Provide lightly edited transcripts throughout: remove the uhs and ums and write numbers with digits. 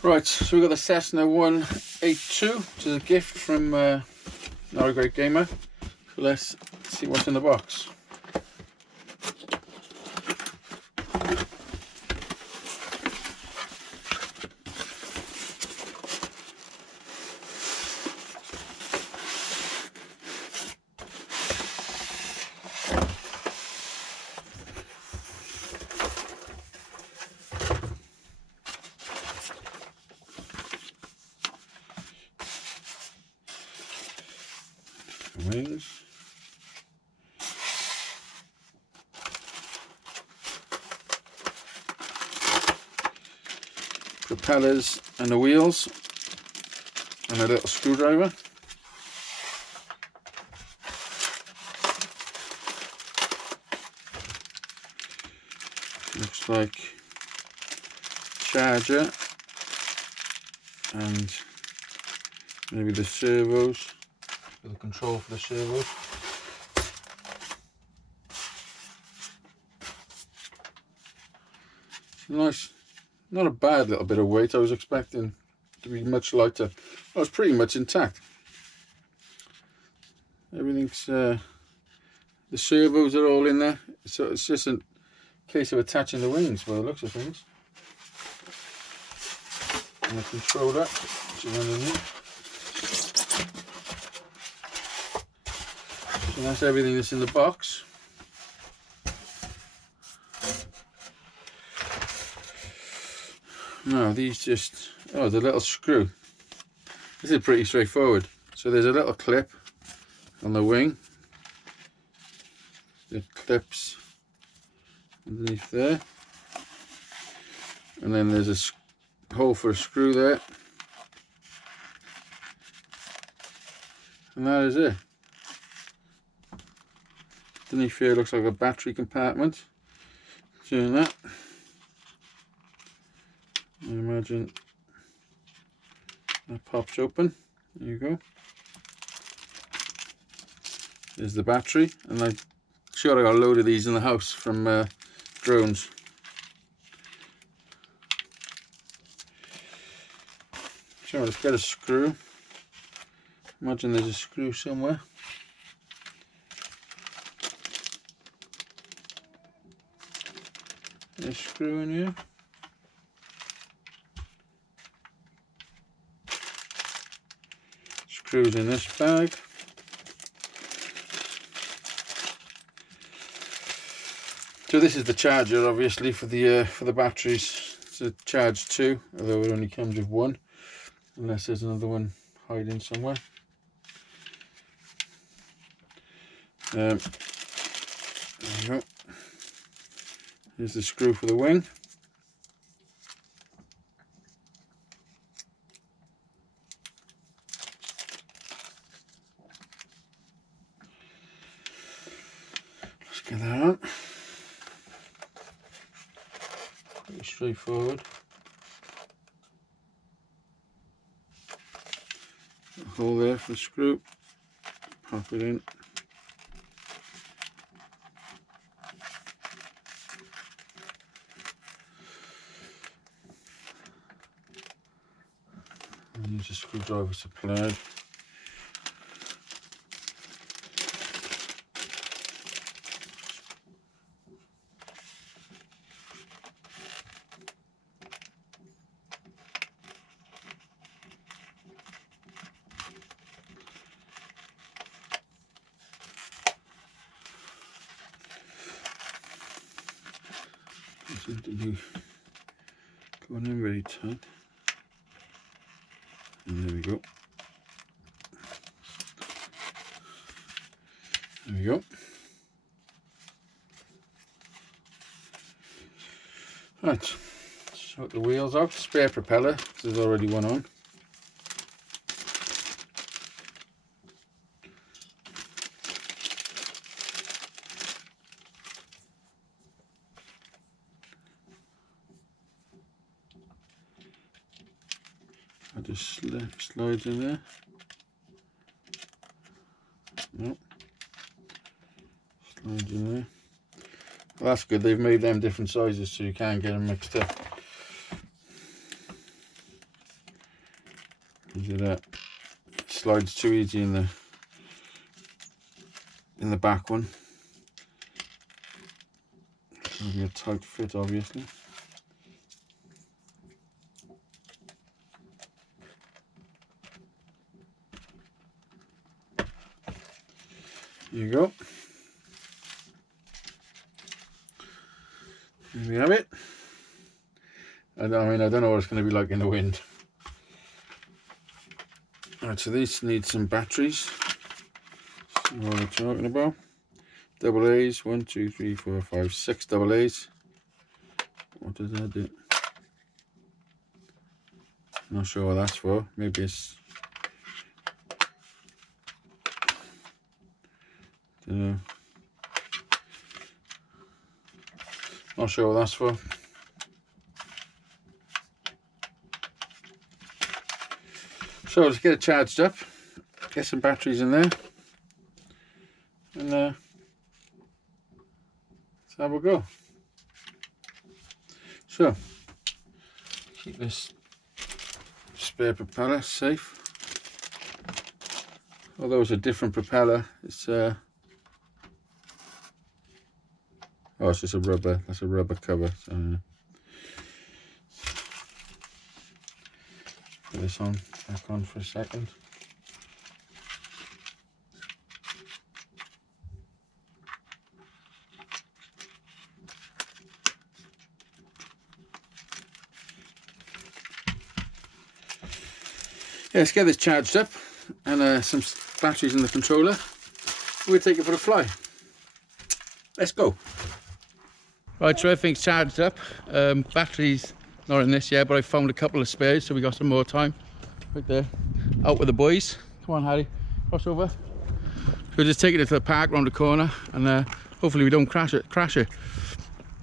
Right, so we've got the Cessna 182, which is a gift from Not a Great Gamer. So let's see what's in the box. Wings. Propellers and the wheels. And a little screwdriver. Looks like charger and maybe the servos. The control for the servos. Nice, not a bad little bit of weight. I was expecting to be much lighter. Well, it's pretty much intact. Everything's the servos are all in there, so it's just a case of attaching the wings by the looks of things. And the controller, which is underneath. So that's everything that's in the box. No, these just, oh, the little screw. This is pretty straightforward. So there's a little clip on the wing. It clips underneath there. And then there's a hole for a screw there. And that is it. Underneath here looks like a battery compartment. Doing that. I imagine that pops open. There you go. There's the battery, and I'm sure I got a load of these in the house from drones. So let's get a screw. Imagine there's a screw somewhere. There's a screw in here. Screws in this bag. So this is the charger, obviously, for the batteries. It's a charge 2, although it only comes with one, unless there's another one hiding somewhere. There you go. Here's the screw for the wing. Let's get that on. Pretty straightforward. A hole there for the screw. Pop it in. And use a screwdriver supplied. Seems to be going in very tight. And there we go. There we go. Right, sort the wheels out. Spare propeller, because there's already one on. I just slides in there. Nope. Slides in there. Well, that's good. They've made them different sizes so you can't get them mixed up. because it slides too easy in the back one. It's going to be a tight fit, obviously. Here you go. Here we have it. I mean, I don't know what it's going to be like in the wind. Alright, so these need some batteries. See what we're talking about. Double A's, 1, 2, 3, 4, 5, 6 double A's. What does that do? Not sure what that's for. Maybe it's, don't know. Not sure what that's for. So let's get it charged up, get some batteries in there, and let's have a go. So, keep this spare propeller safe. Although it's a different propeller, it's oh, it's just a rubber. That's a rubber cover. So, put this back on for a second. Yeah, let's get this charged up and some batteries in the controller. We'll take it for a fly. Let's go. Right, so everything's charged up. Batteries not in this yet, but I found a couple of spares, so we got some more time. Right there, out with the boys. Come on, Harry, cross over. We'll just take it to the park around the corner, and hopefully we don't crash it.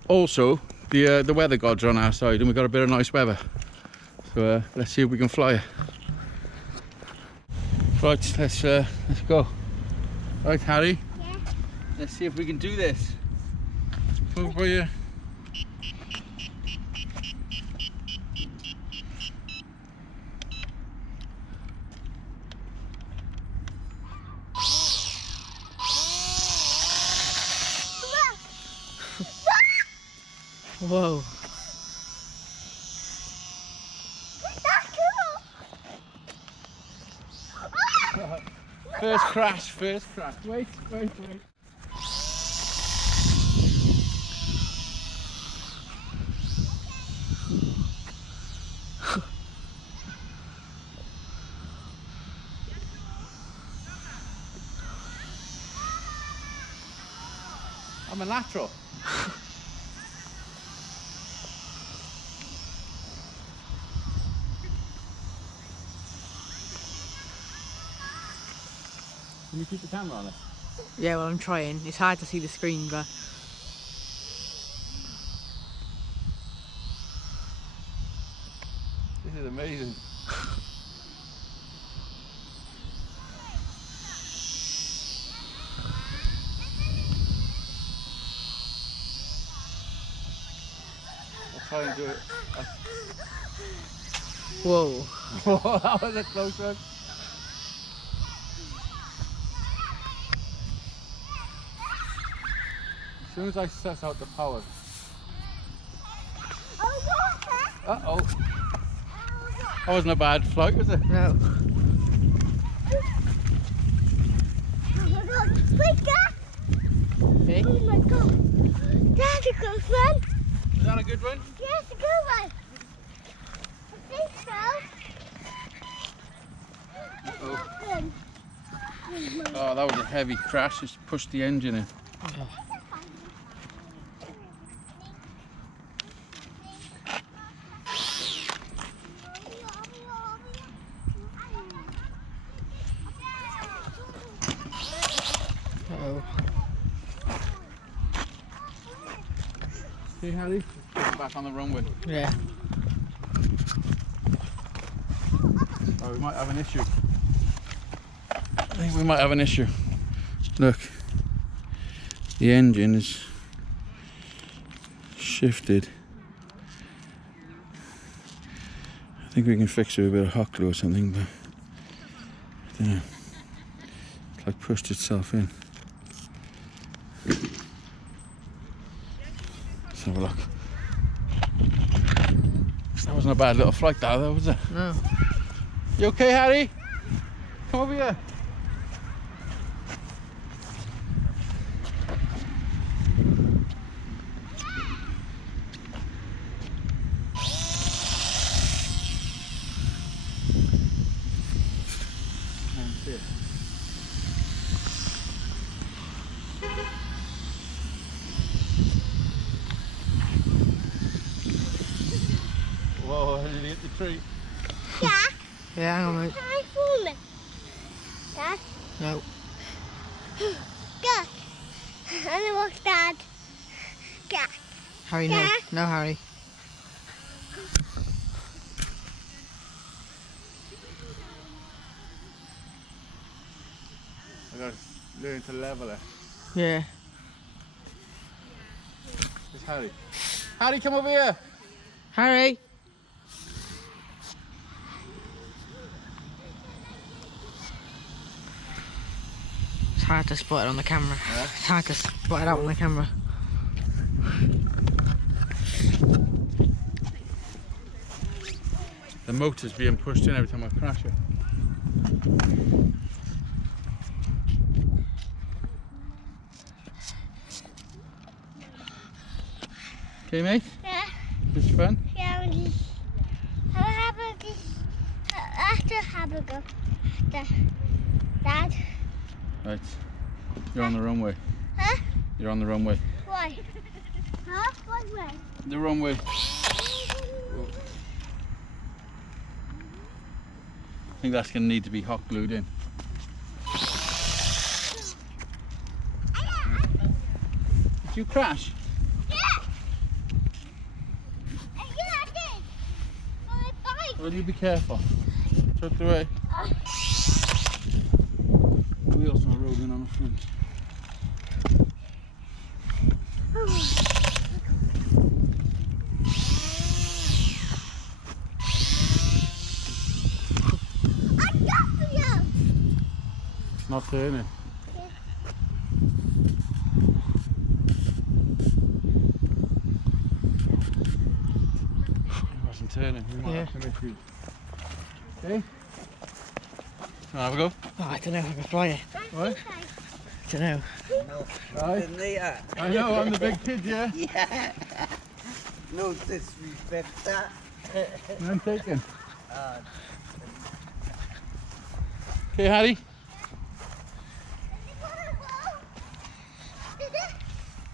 Also, the weather gods are on our side, and we've got a bit of nice weather. So let's see if we can fly it. Right, let's go. Right, Harry. Yeah. Let's see if we can do this. Over you. Whoa. First crash. Wait. I'm a lateral. Can you keep the camera on it? Yeah, well, I'm trying. It's hard to see the screen, but... This is amazing. I'll try and do it. Whoa. That was a close one. As soon as I set out the power. Uh-oh. That wasn't a bad flight, was it? No. Hey? Oh my god. That's a good one. Is that a good one? Yes, a good one. I think so. Uh-oh. Oh, that was a heavy crash. Just pushed the engine in. See, Harry? Back on the runway. Yeah. Oh, we might have an issue. I think we might have an issue. Look, the engine is shifted. I think we can fix it with a bit of hot glue or something, but There. It's like pushed itself in. Let's have a look. That wasn't a bad little flight that, though, was it? No. You okay, Harry? Come over here. Whoa, did you hit the tree? Yeah. Yeah, hang on, mate. Can I film it? Dad? No. Go. And look, Dad. Go. Harry, no. Yeah. No, Harry. I gotta learn to level it. Yeah. It's Harry. Harry, come over here. Harry! It's hard to spot it on the camera. Yeah. It's hard to spot it out on the camera. The motor's being pushed in every time I crash it. Okay, mate? Yeah. This fun? Yeah, I'll have a go. After have a go. Dad? Right. You're on the runway. Huh? You're on the runway. Why? Huh? What way? The runway. I think that's going to need to be hot glued in. Did you crash? Yeah, I did. My bike. Will you be careful? Tucked away. The wheels not rolling on the front. I got for you. Not turning. It wasn't turning. We might Yeah. have some issues. Okay. Have a go. Oh, I don't know if I can fly it. What? I don't know. Right. I know, I'm the big kid, yeah? Yeah. No disrespect that. I'm taking. Okay, Harry.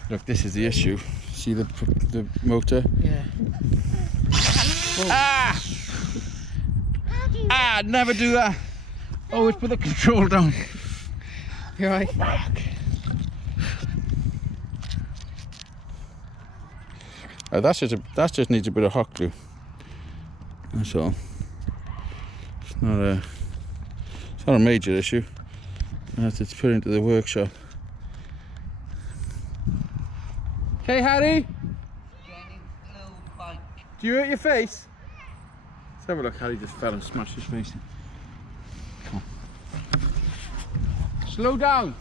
Look, this is the issue. See the motor? Yeah. Ah! Ah, never do that. Always put the control down. You're right. That just needs a bit of hot glue. That's all. It's not a major issue. I have to put it into the workshop. Okay, Harry. Do you hurt your face? Let's have a look. Harry just fell and smashed his face in. Come on. Slow down.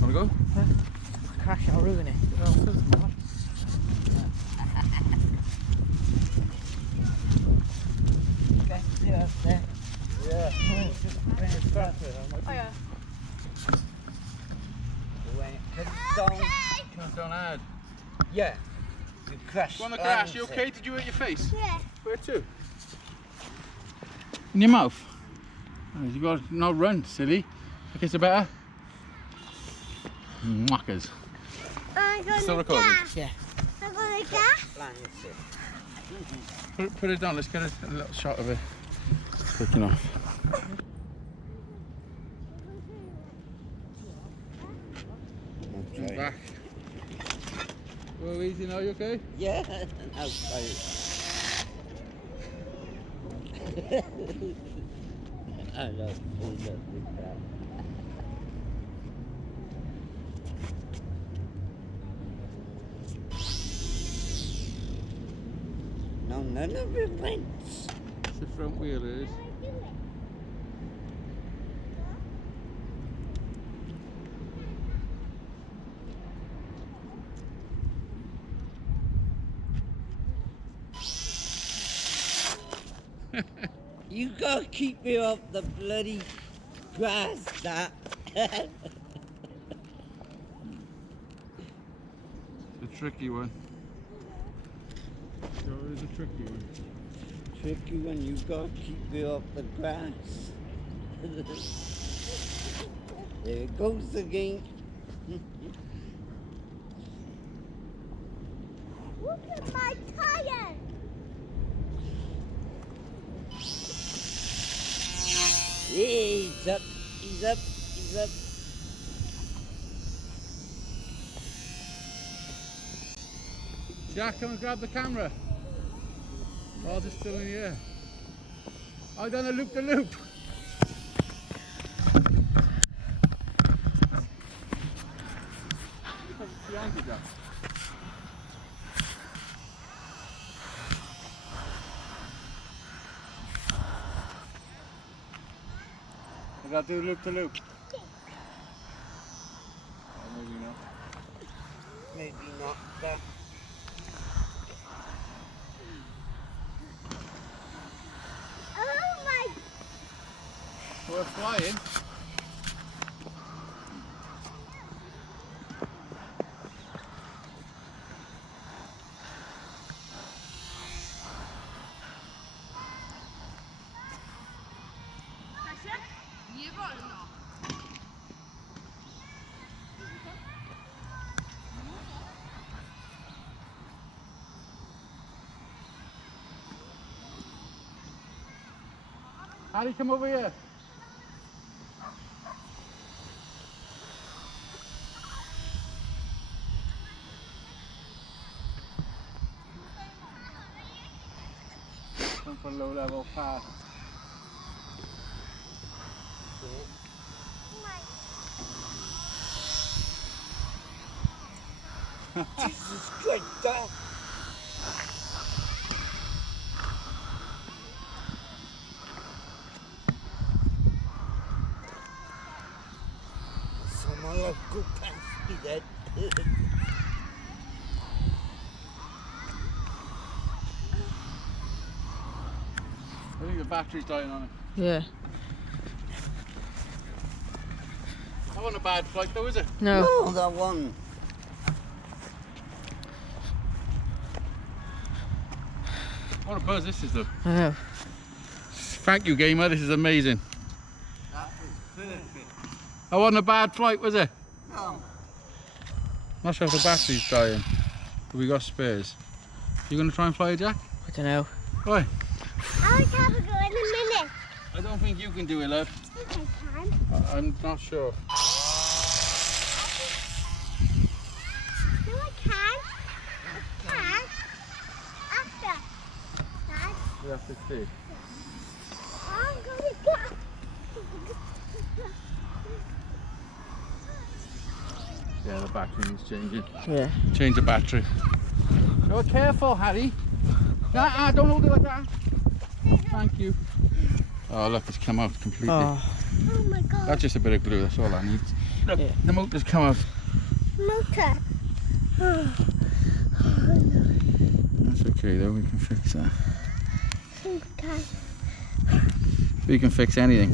Wanna go? Crash it, I'll ruin it. Don't add. Yeah. You crash. You want to crash? You okay? Did you hurt your face? Yeah. Where to? In your mouth? Oh, you got to not run, silly. Okay, so better? Whackers. I'm gonna Still recording? gas. Yeah. I'm gonna gas. Put it down, let's get a little shot of it taking off. Okay. Back. Go easy now, you okay? Yeah. Okay. I love that. No, none of it went. the front wheel is. You gotta keep me off the bloody grass, that. It's a tricky one. Sure is a tricky one. Tricky one, you gotta keep me off the grass. There it goes again. Look at my tire. Hey, he's up, he's up, he's up. Jack, come and grab the camera. Oh, it's still in the air. I done a loop the loop. I gotta do loop to loop. Oh, maybe not. Maybe not that. Oh my. We're flying. Harry, come over here. Come for a low level pass. Jesus Christ, that. Someone will go past me then. I think the battery's dying on it. Yeah. That wasn't a bad flight though, is it? No. No, that one. What a buzz this is though. I know. Thank you, gamer, this is amazing. That was perfect. That wasn't a bad flight, was it? No. Not sure if the battery's dying, but we got spares. You gonna try and fly it, Jack? I don't know. Right. I'll have a go in a minute. I don't think you can do it, love. I think I can. I'm not sure. No, I can. I can. After. Dad, We have to see. I'm going to go. Yeah, the battery needs changing. Yeah. Change the battery. Oh, careful, Harry. Don't hold it like that. Thank you. Oh, look, it's come out completely. Oh. Oh my god. That's just a bit of glue, that's all I need. Look, Yeah. the motor's come out. Motor. That's okay though, we can fix that. Okay. We can fix anything.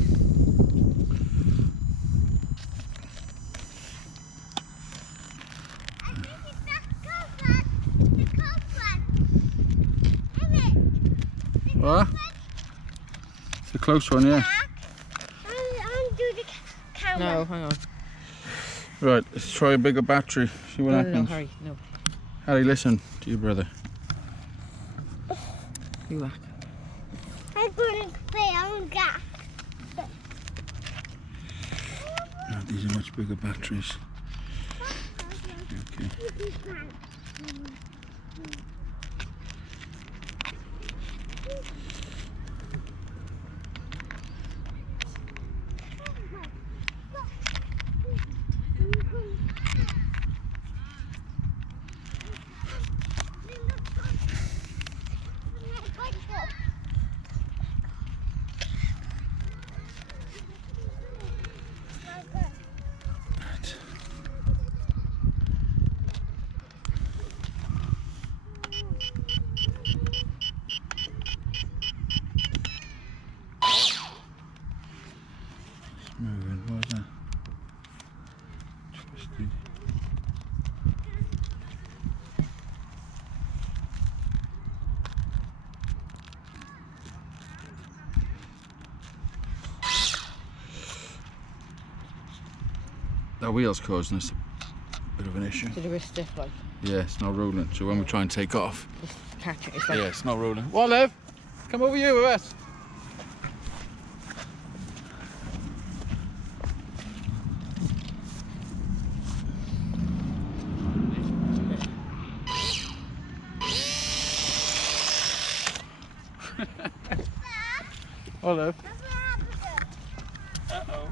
I think it's that close one. The close one. Is it? What? It's a close one, yeah. I'll do the camera. No, hang on. Right, let's try a bigger battery. See what No, happens. Harry, no. Harry, listen to your brother. You back. I'm going to play on gas. Oh, these are much bigger batteries. Okay. Our wheel's causing us a bit of an issue. It's a bit stiff, like. Yeah, it's not rolling. So when we try and take off, Just catch it. It's like, yeah, it's not rolling. What, Liv? Come over here with us. Hello. Uh-oh.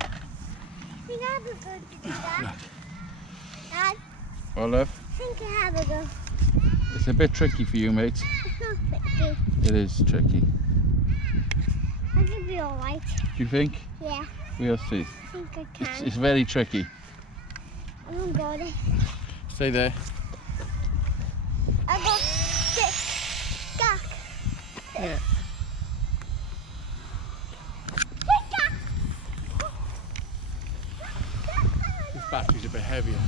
Think I have a go to do that? Dad, Hello. think I have a go. It's a bit tricky for you, mate. It's not tricky. It is tricky. I think be alright. Do you think? Yeah, We'll see. I think I can. It's very tricky. I don't got it. Stay there. I got six. Duck. yeah. This battery's a bit heavier.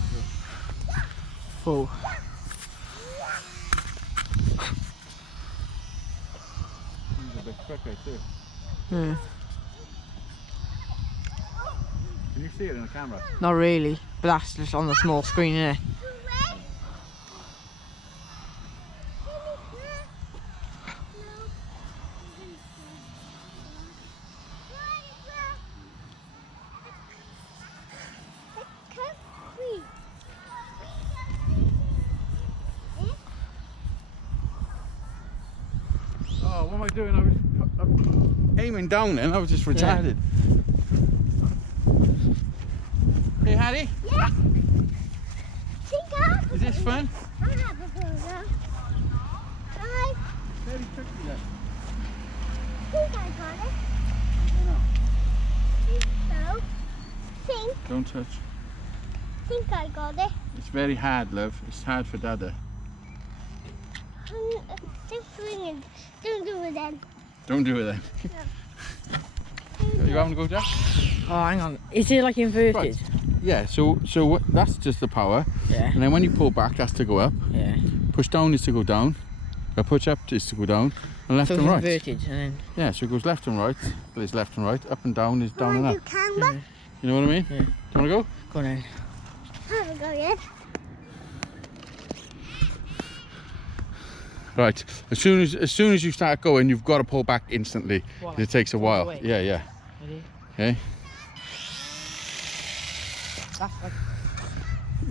Full. He's a bit quicker too. Yeah. Can you see it in the camera? Not really, but that's just on the small screen, innit? Oh, what am I doing? I'm aiming down then. I was just retarded. Hey, Harry. Yeah. Is this fun? I'm gonna have a go now. I Very tricky then. think I got it. Think so. Don't touch. Think I got it. It's very hard, love. It's hard for Dada. Just swing it. Don't do it then. Don't do it then. You having a go, Jack? Oh, hang on. Is it like inverted? Right. Yeah, so that's just the power. Yeah. And then when you pull back, that's to go up. Yeah. Push down is to go down. Push up is to go down. And left So and it's right. inverted, and then Yeah, so it goes left and right. Well, it's left and right. Up and down is down and I up. do camera. You know what I mean? Yeah. Do you want to go? go on then. Have a go yet. Right. As soon as you start going, you've got to pull back instantly. What, It takes a while. away? Yeah, yeah. Ready? Okay. That's like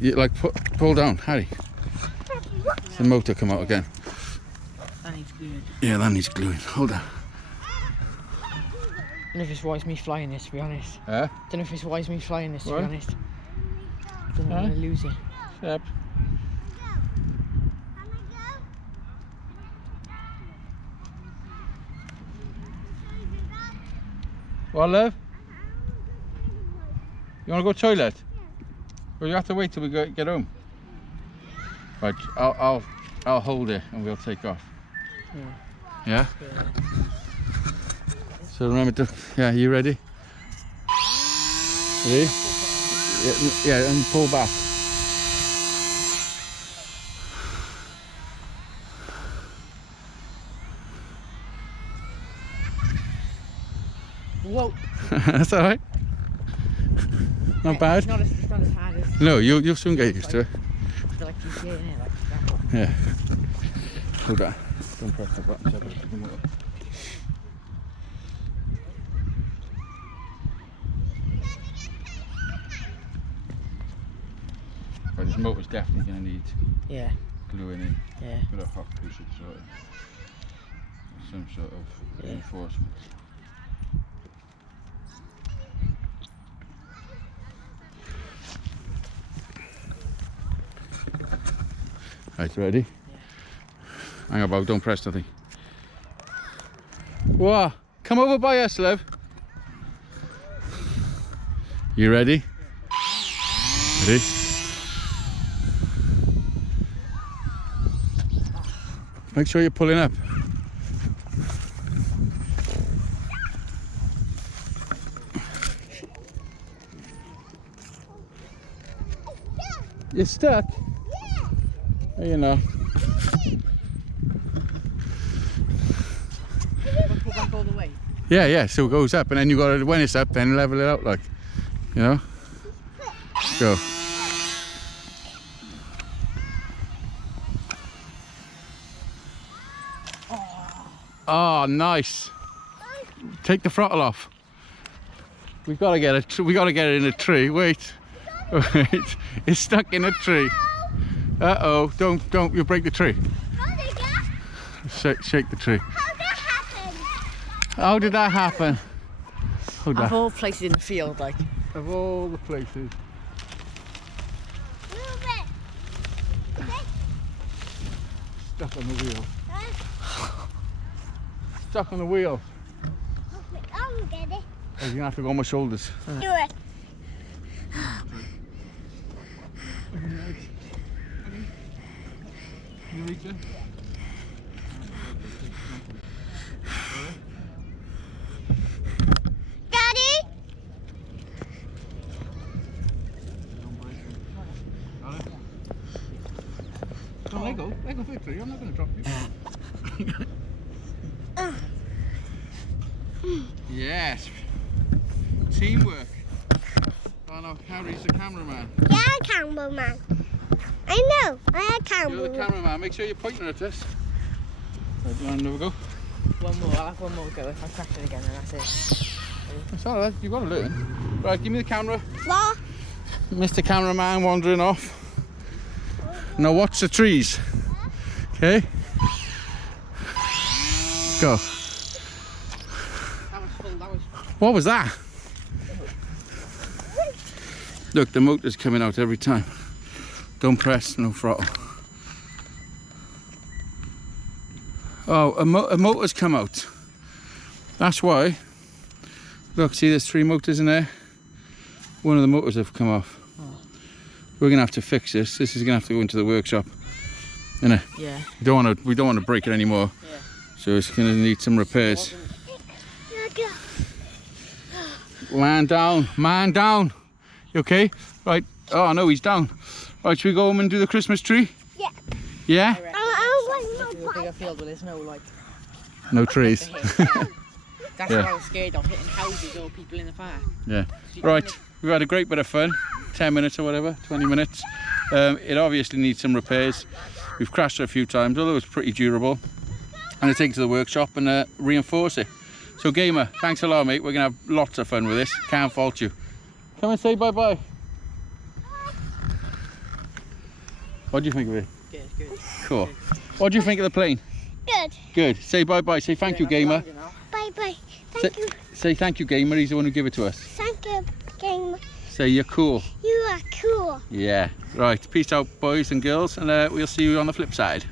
You, like pull down, Harry. The motor come out again. that needs gluing. Yeah, that needs gluing. Hold on. Don't know if it's wise me flying this, to be honest. Huh? Don't know if it's wise me flying this, to What? be honest. Don't know Huh? I'm gonna lose it. Yep. What, love? You want to go toilet? Well, you have to wait till we get home. Right, I'll hold it and we'll take off. Yeah? So remember to, yeah, you ready? Ready? Yeah, and pull back. Whoa! That's all right. Not bad. It's not as hard as No, you'll soon get used to it. like GTA, innit? Like that. Yeah. Hold on. Don't press the button. So it'll come up. Right, this motor's definitely going to need Yeah, gluing in. yeah. Bit of hot push it sort of. Some sort of Yeah. reinforcement. Right, ready? Yeah. Hang about, don't press nothing. Whoa, come over by us, love. You ready? Ready? Make sure you're pulling up. You're stuck? Yeah. You know. Pull back all the way. Yeah, yeah, so it goes up and then you got to, when it's up, then level it out like, you know? Go. Oh, nice. Take the throttle off. We've got to get it. We got to get it in a tree. Wait, wait. It's stuck in a tree. Uh-oh! Don't! You'll break the tree. Shake the tree. How did that happen? Hold Of on. all places in the field, like. Of all the places. Stuck on the wheel. Stuck on the wheel. I'll get it. Oh, you're gonna have to go on my shoulders. Do it. Daddy? Come on, let go. Let go for the tree. I'm not gonna drop you. Yes. Teamwork. Oh no, Harry's the cameraman. Yeah, cameraman. I know. I am You're the cameraman. cameraman. Make sure you're pointing at us. Right, do you want another go? One more, I'll have one more go. If I crash it again, then that's it. It's alright, you've got to learn. Right, give me the camera. What? Mr. Cameraman wandering off. Now watch the trees. Okay? Go. That was full, that was... What was that? Look, the motor's coming out every time. Don't press, no throttle. Oh, a motor's come out. That's why. Look, see there's 3 motors in there. One of the motors have come off. Oh. We're gonna have to fix this. This is gonna have to go into the workshop. Innit? Yeah. We don't want to break it anymore. Yeah. So it's gonna need some repairs. Look. Man down, man down. You okay? Right. Oh no, he's down. Right, should we go home and do the Christmas tree? Yeah. Yeah? I Do a want bigger field where there's no, like... No trees. That's Yeah. what I was scared of, hitting houses or people in the fire. Yeah. Right, we've had a great bit of fun. 10 minutes or whatever, 20 minutes. It obviously needs some repairs. We've crashed it a few times, although it's pretty durable. I'm going to take it to the workshop and reinforce it. So Gamer, thanks a lot mate. We're going to have lots of fun with this. Can't fault you. Come and say bye-bye. What do you think of it? Good, good. Cool. What do you think of the plane? Good. Good. Say bye-bye. Say thank you, Gamer. Bye bye. Thank you. Say thank you, Gamer. He's the one who gave it to us. Thank you, game. Say you're cool. You are cool. Yeah. Right. Peace out, boys and girls, and we'll see you on the flip side.